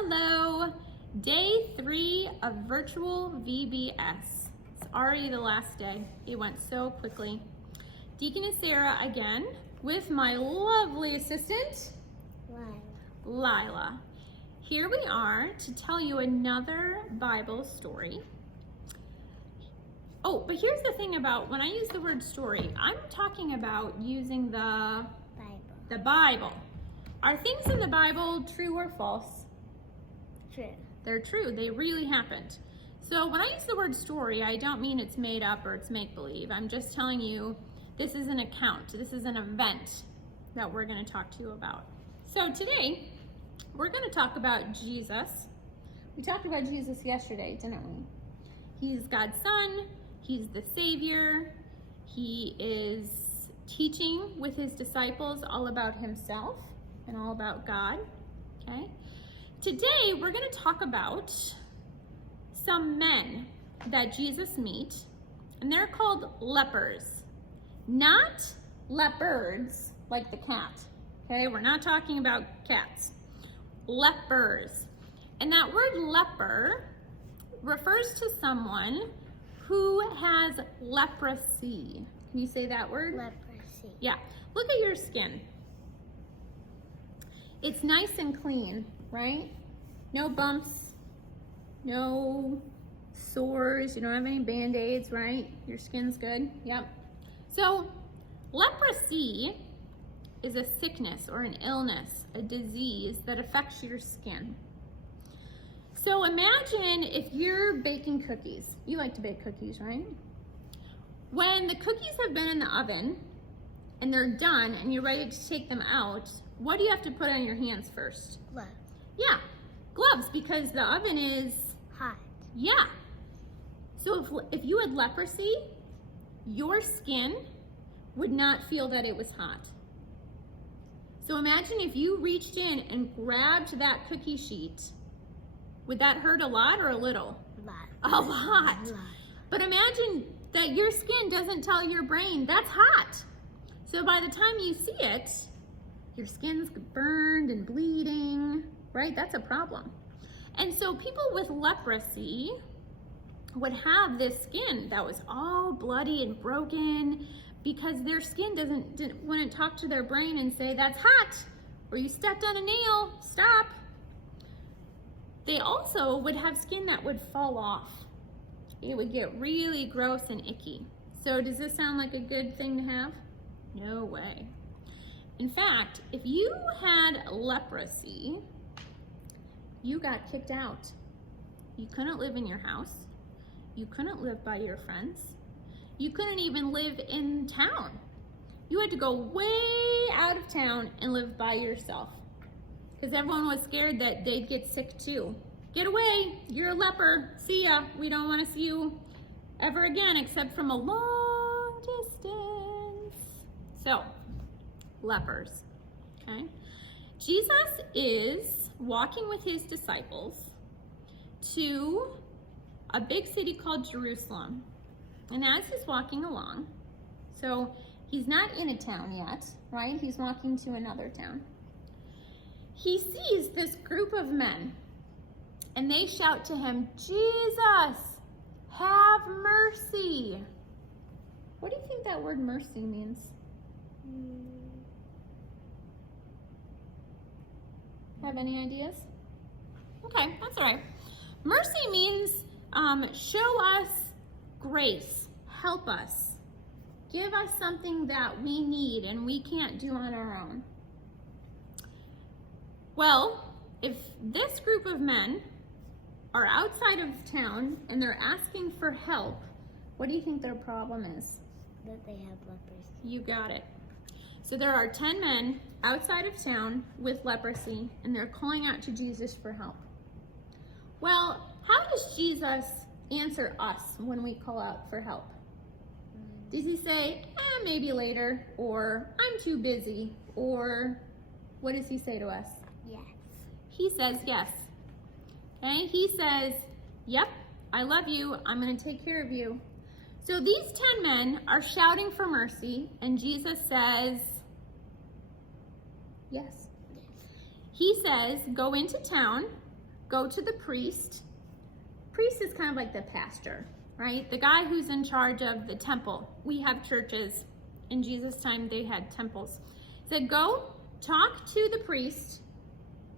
Hello, day 3 of virtual VBS. It's already the last day. It went so quickly. Deaconess Sarah again with my lovely assistant, Lila. Here we are to tell you another Bible story. Oh, but here's the thing about when I use the word story, I'm talking about using the Bible. Are things in the Bible true or false? True. They're true. They really happened. So when I use the word story, I don't mean it's made up or it's make-believe. I'm just telling you this is an account. This is an event that we're going to talk to you about. So today, we're going to talk about Jesus. We talked about Jesus yesterday, didn't we? He's God's Son. He's the Savior. He is teaching with his disciples all about himself and all about God. Okay? Today, we're going to talk about some men that Jesus meet, and they're called lepers. Not leopards like the cat. Okay, we're not talking about cats. Lepers. And that word leper refers to someone who has leprosy. Can you say that word? Leprosy. Yeah. Look at your skin. It's nice and clean, right? No bumps, no sores, you don't have any band-aids, right? Your skin's good, yep. So leprosy is a sickness or an illness, a disease that affects your skin. So imagine if you're baking cookies. You like to bake cookies, right? When the cookies have been in the oven and they're done and you're ready to take them out, what do you have to put on your hands first? Gloves. Yeah, gloves, because the oven is Hot. Yeah. So if you had leprosy, your skin would not feel that it was hot. So imagine if you reached in and grabbed that cookie sheet. Would that hurt a lot or a little? A lot. A lot. But imagine that your skin doesn't tell your brain that's hot. So by the time you see it, your skin's burned and bleeding, right? That's a problem. And so people with leprosy would have this skin that was all bloody and broken because their skin wouldn't talk to their brain and say, that's hot, or you stepped on a nail, stop. They also would have skin that would fall off. It would get really gross and icky. So does this sound like a good thing to have? No way. In fact, if you had leprosy, you got kicked out. You couldn't live in your house. You couldn't live by your friends. You couldn't even live in town. You had to go way out of town and live by yourself because everyone was scared that they'd get sick too. Get away, you're a leper. See ya. We don't want to see you ever again except from a long distance. So, lepers, okay? Jesus is walking with his disciples to a big city called Jerusalem. And as he's walking along, so he's not in a town yet, right? He's walking to another town. He sees this group of men, and they shout to him, Jesus, have mercy. What do you think that word mercy means? Have any ideas? Okay, that's all right. Mercy means show us grace, help us, give us something that we need and we can't do on our own. Well, if this group of men are outside of town and they're asking for help, what do you think their problem is? That they have leprosy. You got it. So there are 10 men outside of town with leprosy, and they're calling out to Jesus for help. Well, how does Jesus answer us when we call out for help? Does he say, maybe later, or I'm too busy, or what does he say to us? Yes. He says yes. Okay, he says, yep, I love you, I'm gonna take care of you. So these 10 men are shouting for mercy, and Jesus says, yes. He says, go into town, go to the priest. Priest is kind of like the pastor, right? The guy who's in charge of the temple. We have churches. In Jesus' time, they had temples. He said, go talk to the priest.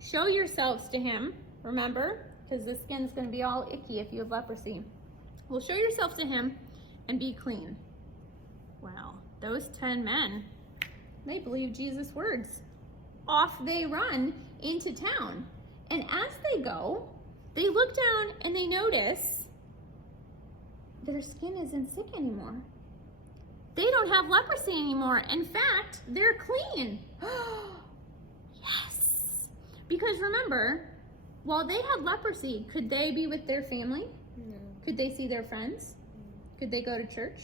Show yourselves to him. Remember, because the skin's going to be all icky if you have leprosy. Well, show yourself to him and be clean. Well, those 10 men, they believe Jesus' words. Off they run into town. And as they go, they look down and they notice their skin isn't sick anymore. They don't have leprosy anymore. In fact, they're clean. Yes. Because remember, while they had leprosy, could they be with their family? No. Could they see their friends? Could they go to church?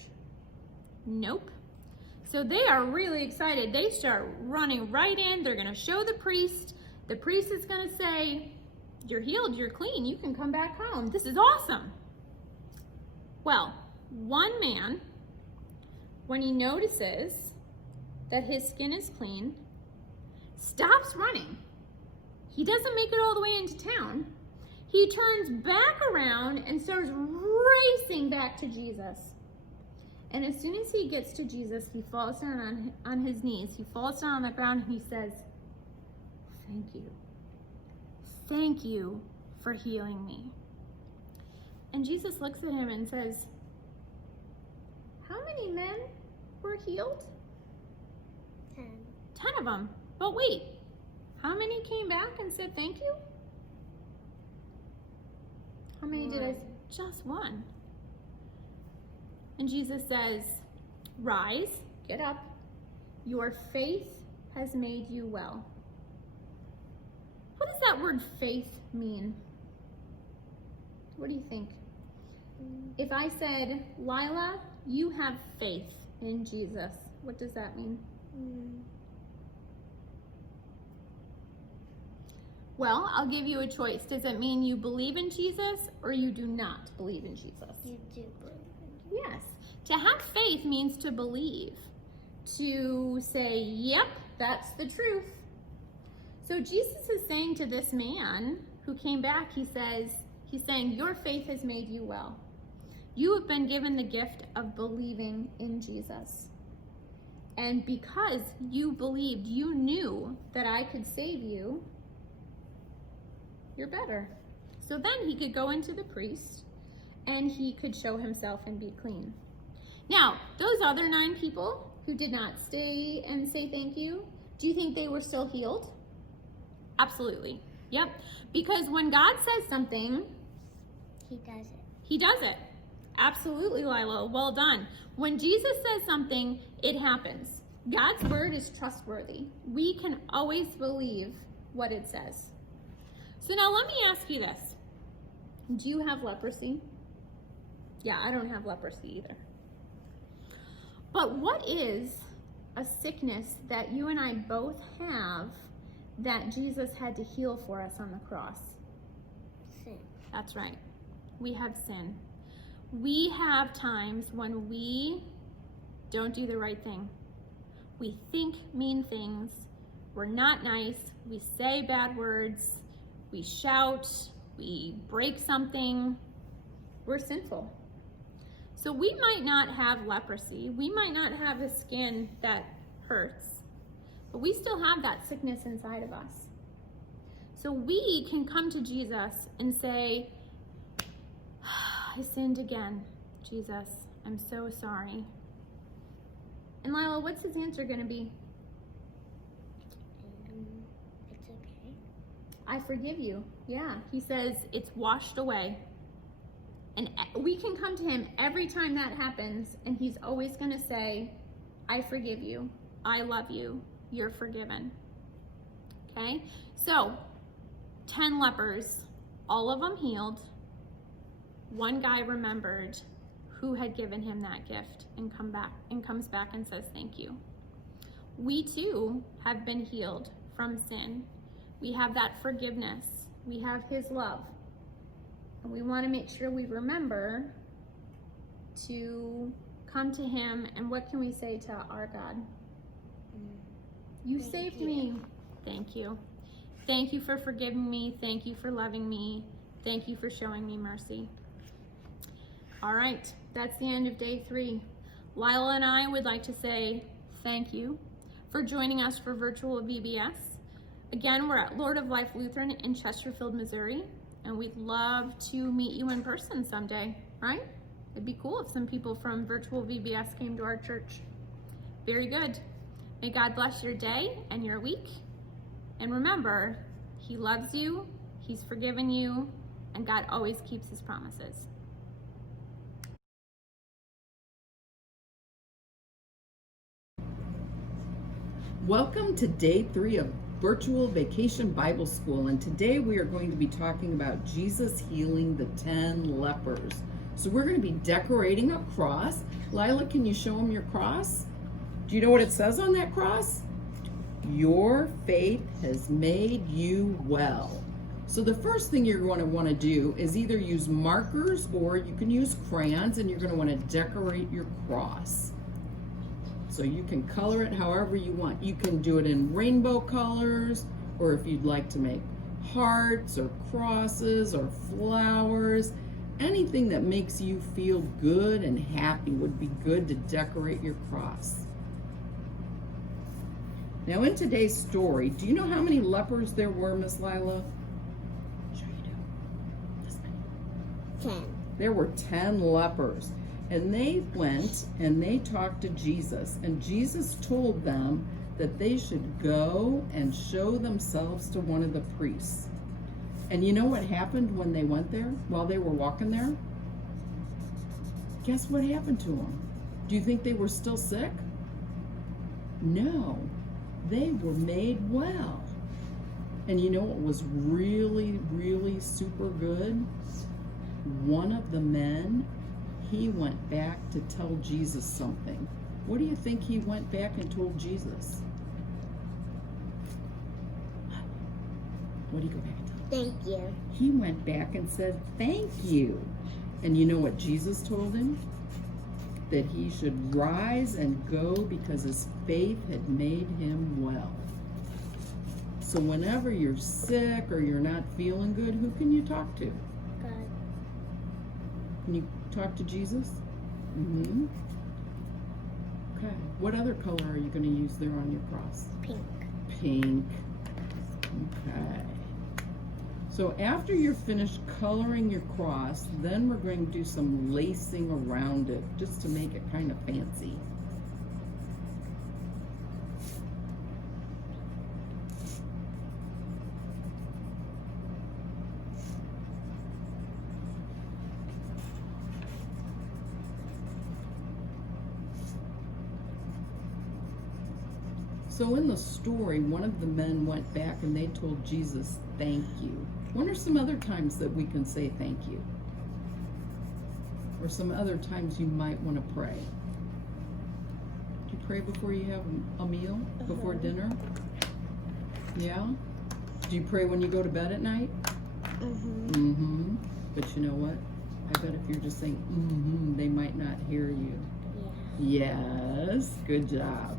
Nope. So they are really excited. They start running right in. They're going to show the priest. The priest is going to say, you're healed, you're clean, you can come back home. This is awesome. Well, one man, when he notices that his skin is clean, stops running. He doesn't make it all the way into town. He turns back around and starts racing back to Jesus. And as soon as he gets to Jesus, he falls down on his knees. He falls down on the ground and he says, thank you. Thank you for healing me. And Jesus looks at him and says, how many men were healed? 10. 10 of them. But wait, how many came back and said thank you? How many did I say? Just one. And Jesus says, rise, get up. Your faith has made you well. What does that word faith mean? What do you think? If I said, Lila, you have faith in Jesus, what does that mean? Well, I'll give you a choice. Does it mean you believe in Jesus or you do not believe in Jesus? You do believe. Yes. To have faith means to believe. To say, yep, that's the truth. So Jesus is saying to this man who came back, he's saying, your faith has made you well. You have been given the gift of believing in Jesus. And because you believed, you knew that I could save you, you're better. So then he could go into the priest and he could show himself and be clean. Now, those other 9 people who did not stay and say thank you, do you think they were still healed? Absolutely. Yep. Because when God says something, He does it. he does it. Absolutely, Lila. Well done. When Jesus says something, it happens. God's word is trustworthy. We can always believe what it says. So now let me ask you this. Do you have leprosy? Yeah, I don't have leprosy either. But what is a sickness that you and I both have that Jesus had to heal for us on the cross? Sin. That's right. We have sin. We have times when we don't do the right thing. We think mean things. We're not nice. We say bad words. We shout. We break something. We're sinful. So we might not have leprosy. We might not have a skin that hurts. But we still have that sickness inside of us. So we can come to Jesus and say, I sinned again, Jesus. I'm so sorry. And Lila, what's his answer going to be? It's okay. I forgive you. Yeah, he says it's washed away. And we can come to him every time that happens, and he's always going to say, I forgive you. I love you. You're forgiven. Okay? So, 10 lepers, all of them healed. One guy remembered who had given him that gift and comes back and says thank you. We too have been healed from sin. We have that forgiveness. We have his love. And we want to make sure we remember to come to him. And what can we say to our God? You Thank saved you. me. Thank you. Thank you for forgiving me. Thank you for loving me. Thank you for showing me mercy. All right, that's the end of day 3. Lila and I would like to say thank you for joining us for virtual VBS. Again, we're at Lord of Life Lutheran in Chesterfield, Missouri, and we'd love to meet you in person someday, right? It'd be cool if some people from virtual VBS came to our church. Very good. May God bless your day and your week. And remember, He loves you, He's forgiven you, and God always keeps His promises. Welcome to day 3 of Virtual Vacation Bible School, and today we are going to be talking about Jesus healing the 10 lepers. So we're going to be decorating a cross. Lila, can you show them your cross? Do you know what it says on that cross? Your faith has made you well. So the first thing you're going to want to do is either use markers or you can use crayons, and you're going to want to decorate your cross. So you can color it however you want. You can do it in rainbow colors, or if you'd like to make hearts or crosses or flowers, anything that makes you feel good and happy would be good to decorate your cross. Now in today's story, do you know how many lepers there were, Miss Lila? Sure you do. This many. 10. There were 10 lepers. And they went and they talked to Jesus, and Jesus told them that they should go and show themselves to one of the priests. And you know what happened when they went there, while they were walking there? Guess what happened to them? Do you think they were still sick? No, they were made well. And you know what was really, really super good? One of the men, he went back to tell Jesus something. What do you think he went back and told Jesus? What do you go back and tell? Thank you. He went back and said, thank you. And you know what Jesus told him? That he should rise and go because his faith had made him well. So whenever you're sick or you're not feeling good, who can you talk to? God. Can you talk to Jesus? Mm-hmm. Okay. What other color are you going to use there on your cross? Pink. Pink. Okay. So after you're finished coloring your cross, then we're going to do some lacing around it just to make it kind of fancy. So in the story, one of the men went back and they told Jesus, thank you. When are some other times that we can say thank you? Or some other times you might want to pray? Do you pray before you have a meal? Before dinner? Yeah? Do you pray when you go to bed at night? Mm-hmm. But you know what? I bet if you're just saying they might not hear you. Yeah. Yes, good job.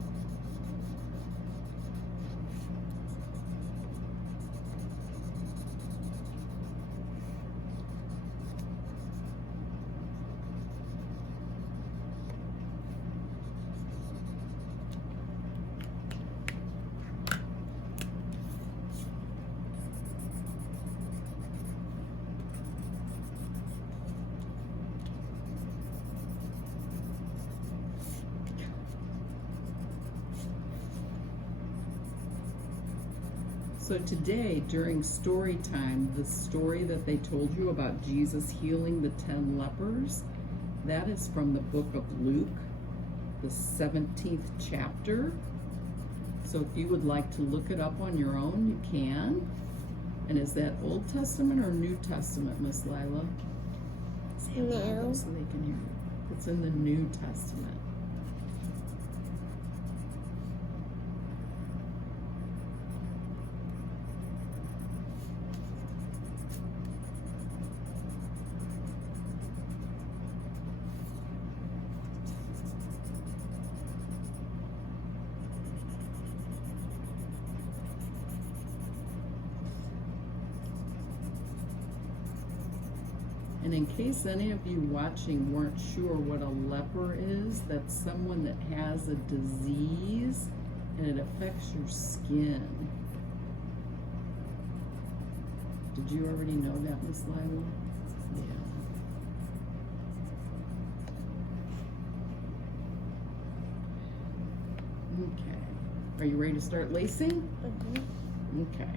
So today, during story time, the story that they told you about Jesus healing the 10 lepers, that is from the book of Luke, the 17th chapter. So if you would like to look it up on your own, you can. And is that Old Testament or New Testament, Miss Lila? Say it louder New. so they can hear it. It's in the New Testament. And in case any of you watching weren't sure what a leper is, that's someone that has a disease and it affects your skin. Did you already know that, Miss Lila? Yeah. Okay. Are you ready to start lacing? Okay.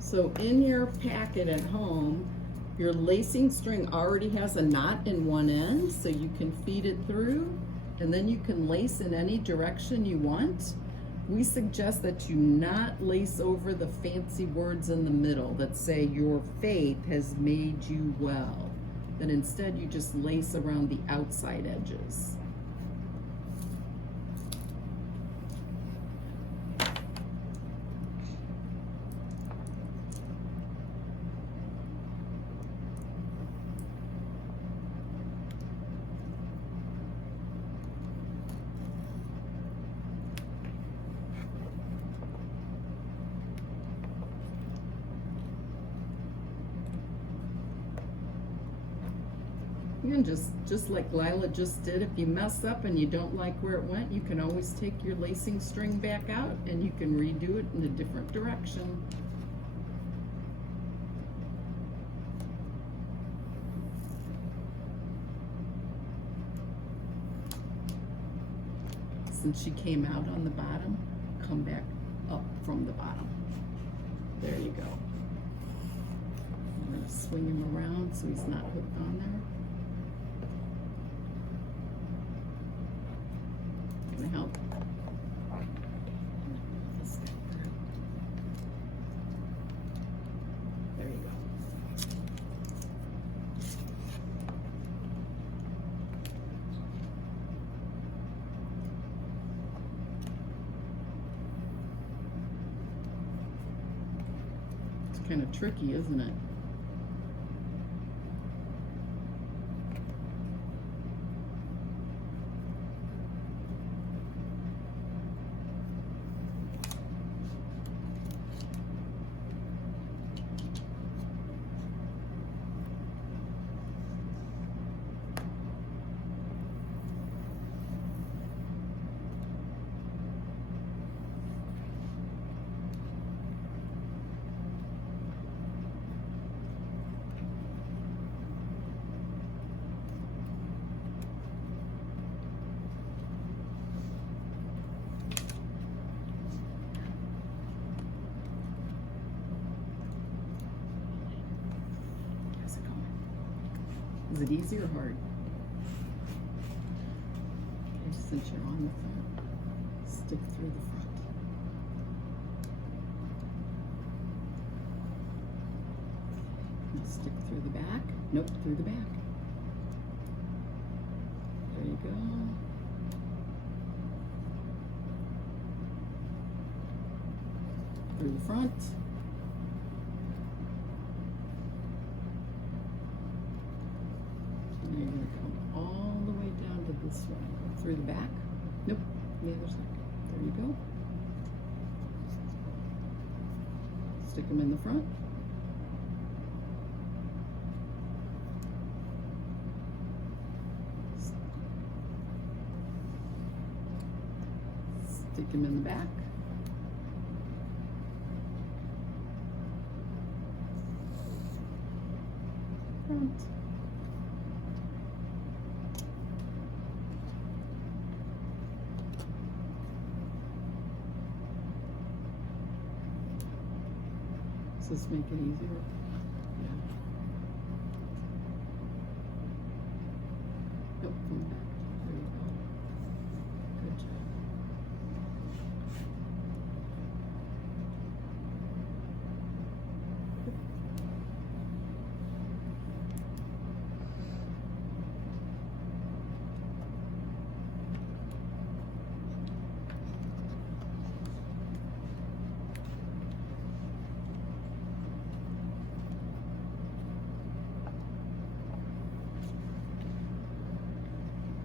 So in your packet at home, your lacing string already has a knot in one end, so you can feed it through, and then you can lace in any direction you want. We suggest that you not lace over the fancy words in the middle that say your faith has made you well. That instead you just lace around the outside edges. And just like Lila just did, if you mess up and you don't like where it went, you can always take your lacing string back out and you can redo it in a different direction. Since she came out on the bottom, come back up from the bottom. There you go. I'm going to swing him around so he's not hooked on there. Can I help? There you go. It's kind of tricky, isn't it? Is it easy or hard? Okay, since you're on the front, stick through the front. Now stick through the back. Nope, through the back. There you go. Through the front. You're going to come all the way down to this one. Through the back. Nope, the other side. There you go. Stick them in the front. Stick them in the back. Front. Does this make it easier? Yeah. Nope, from the back. There you go. Good job.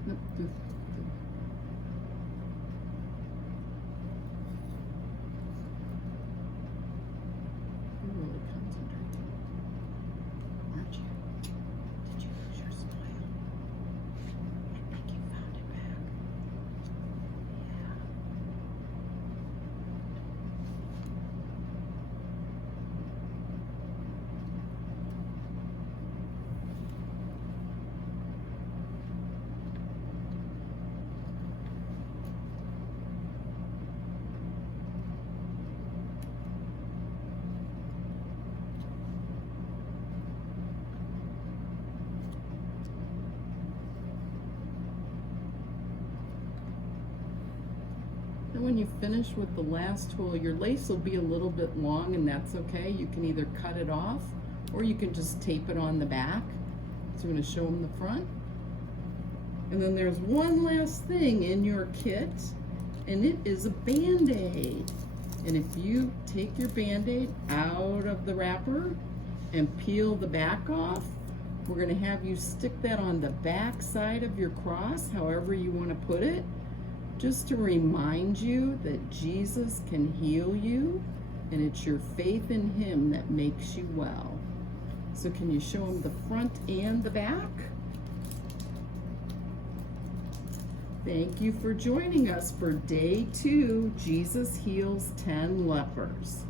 Nope, good. You're really concentrating, aren't you? when you finish with the last tool, your lace will be a little bit long, and that's okay. You can either cut it off or you can just tape it on the back. So I'm going to show them the front. And then there's one last thing in your kit, and it is a Band-Aid. And if you take your Band-Aid out of the wrapper and peel the back off, we're going to have you stick that on the back side of your cross, however you want to put it, just to remind you that Jesus can heal you, and it's your faith in him that makes you well. So can you show them the front and the back? Thank you for joining us for day 2, Jesus Heals 10 Lepers.